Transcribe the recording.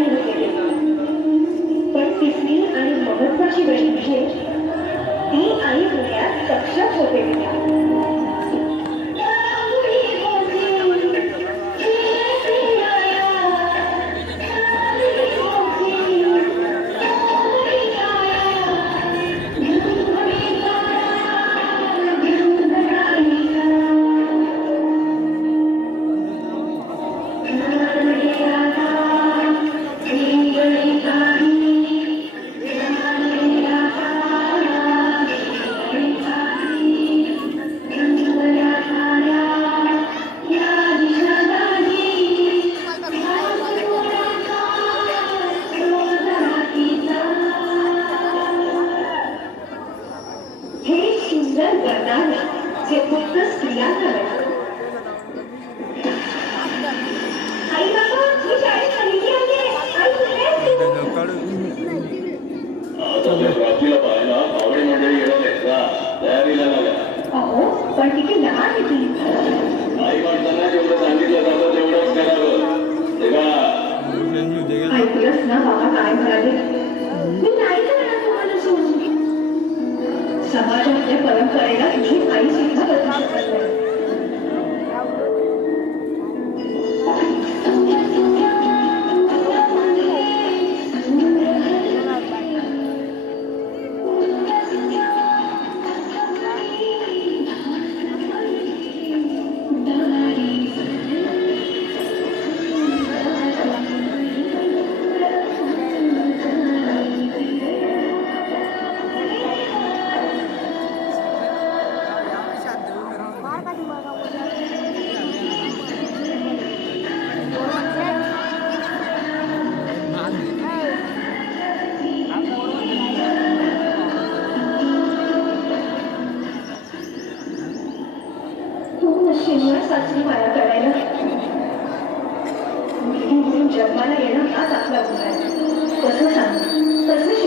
आईने केले. पण तिसरी आणि महत्वाची गोष्ट म्हणजे ती आई होण्यास सक्षम होते तिला. जे फक्त स्त्रियांना आई बाबा मी शाळेत चालली आहे. आई रात्रीला पाहायला आवडी मंडळी येणार आहेत का? तयारीला लागा. अहो पण किती लहान आहे ती. आई माणसांना जेवढं सांगितलं जातं तेवढंच करावं. तेव्हा ऐकलंच ना बाबा काय म्हणाले. मी नाही करणार तुम्हाला सोडून. समाजातल्या परंपरेला तुझी आई सुद्धा बदलू शकत नाही. सासरी माया करायला जन्माला येणं हाच आपला गुन्हा आहे. कसं सांग कसं